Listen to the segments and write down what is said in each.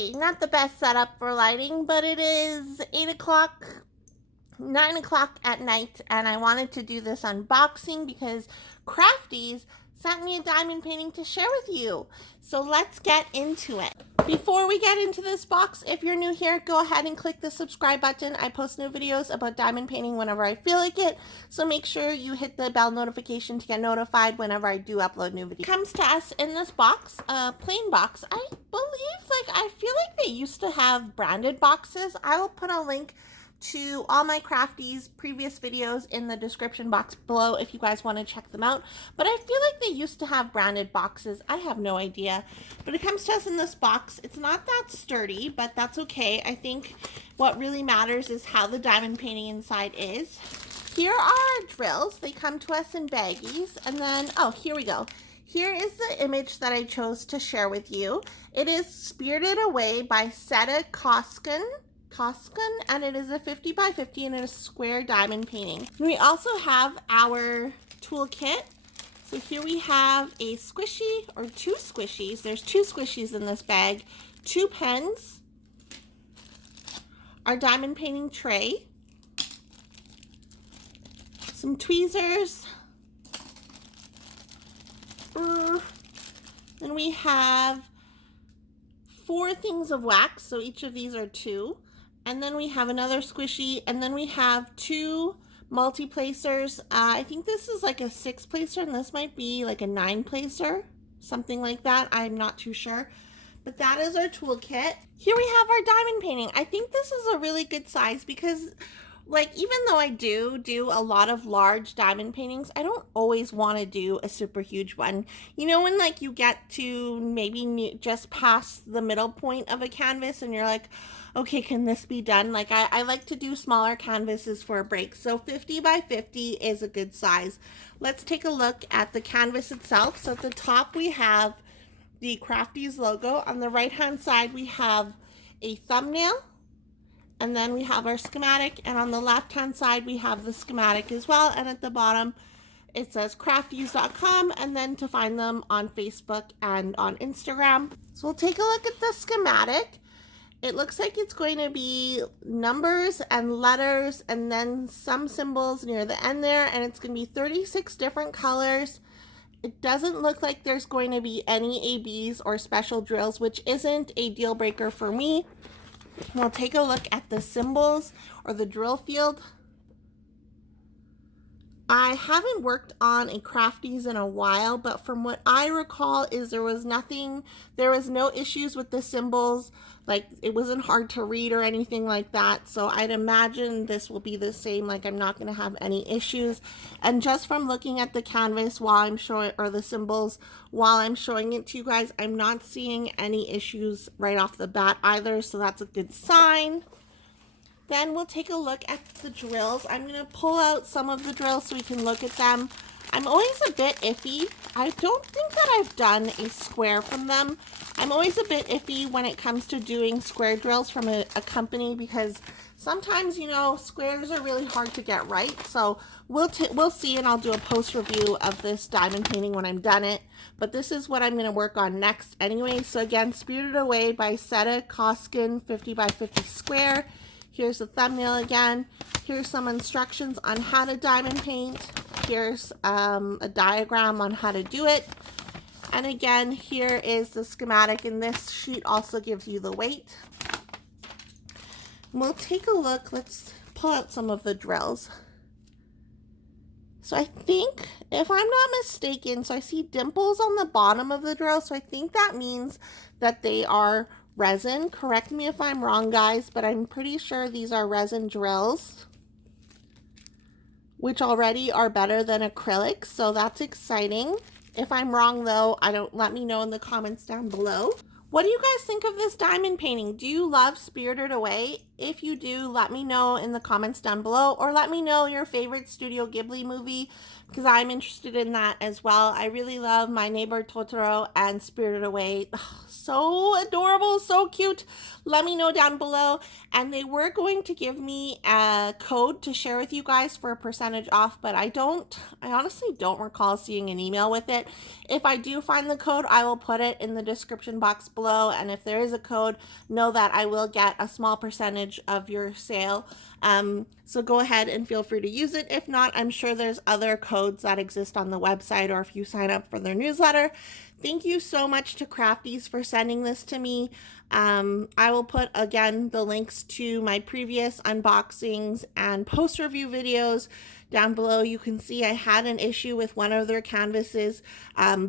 Okay, not the best setup for lighting, but it is 8 o'clock, 9 o'clock at night, and I wanted to do this unboxing because Crafties sent me a diamond painting to share with you. So let's get into it. Before we get into this box, if you're new here, go ahead and click the subscribe button. I post new videos about diamond painting whenever I feel like it, so make sure you hit the bell notification to get notified whenever I do upload new videos. It comes to us in this box, a plain box. I believe, I feel like they used to have branded boxes. I will put a link to all my Crafties previous videos in the description box below if you guys want to check them out. But I feel like they used to have branded boxes. I have no idea. But it comes to us in this box. It's not that sturdy, but that's okay. I think what really matters is how the diamond painting inside is. Here are our drills. They come to us in baggies. And then, oh, here we go. Here is the image that I chose to share with you. It is Spirited Away by Seda Coskun, and it is a 50 by 50 and it is a square diamond painting. We also have our toolkit. So here we have a squishy, or two squishies. There's two squishies in this bag, two pens, our diamond painting tray, some tweezers, then we have 4 things of wax, so each of these are 2. And then we have another squishy, and then we have 2 multi-placers. I think this is like a 6-placer, and this might be like a 9-placer, something like that. I'm not too sure. But that is our toolkit. Here we have our diamond painting. I think this is a really good size because, like, even though I do a lot of large diamond paintings, I don't always want to do a super huge one. You know, when like you get to maybe just past the middle point of a canvas and you're like, okay, can this be done? Like I like to do smaller canvases for a break. So 50 by 50 is a good size. Let's take a look at the canvas itself. So at the top we have the Crafties logo. On the right hand side we have a thumbnail. And then we have our schematic, and on the left hand side we have the schematic as well, and at the bottom it says crafties.com, and then to find them on Facebook and on Instagram. So we'll take a look at the schematic. It looks like it's going to be numbers and letters and then some symbols near the end there, and it's going to be 36 different colors. It doesn't look like there's going to be any ABs or special drills, which isn't a deal breaker for me. We'll take a look at the symbols or the drill field. I haven't worked on a Crafties in a while, but from what I recall is there was no issues with the symbols. Like, it wasn't hard to read or anything like that. So I'd imagine this will be the same. Like, I'm not going to have any issues. And just from looking at the canvas while I'm showing, or the symbols while I'm showing it to you guys, I'm not seeing any issues right off the bat either. So that's a good sign. Then we'll take a look at the drills. I'm going to pull out some of the drills so we can look at them. I'm always a bit iffy. I don't think that I've done a square from them. I'm always a bit iffy when it comes to doing square drills from a company because sometimes, you know, squares are really hard to get right. So we'll see, and I'll do a post review of this diamond painting when I'm done it. But this is what I'm going to work on next anyway. So again, Spirited Away by Seda Coskun 50 by 50 square. Here's the thumbnail again. Here's some instructions on how to diamond paint. Here's a diagram on how to do it. And again, here is the schematic, and this sheet also gives you the weight. We'll take a look. Let's pull out some of the drills. So I think, if I'm not mistaken, so I see dimples on the bottom of the drill, so I think that means that they are resin. Correct me if I'm wrong, guys, but I'm pretty sure these are resin drills, which already are better than acrylic, so that's exciting. If I'm wrong though, let me know in the comments down below. What do you guys think of this diamond painting? Do you love Spirited Away? If you do, let me know in the comments down below, or let me know your favorite Studio Ghibli movie, because I'm interested in that as well. I really love My Neighbor Totoro and Spirited Away. Oh, so adorable, so cute. Let me know down below. And they were going to give me a code to share with you guys for a percentage off, but I honestly don't recall seeing an email with it. If I do find the code, I will put it in the description box below. below, and if there is a code, know that I will get a small percentage of your sale. So go ahead and feel free to use it. If not, I'm sure there's other codes that exist on the website, or if you sign up for their newsletter. Thank you so much to Crafties for sending this to me. I will put, again, the links to my previous unboxings and post-review videos down below. You can see I had an issue with one of their canvases.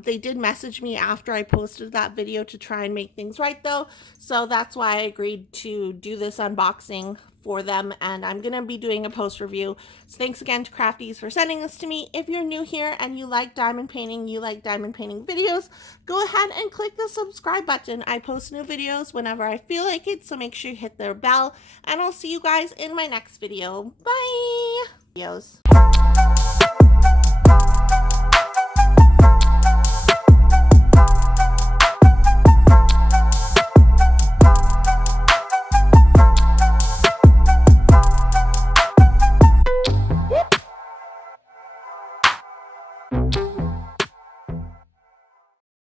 They did message me after I posted that video to try and make things right, though. So that's why I agreed to do this unboxing for them, and I'm gonna be doing a post review. So thanks again to Crafties for sending this to me. If you're new here and you like diamond painting, you like diamond painting videos, go ahead and click the subscribe button. I post new videos whenever I feel like it, so make sure you hit the bell, and I'll see you guys in my next video. Bye! Videos.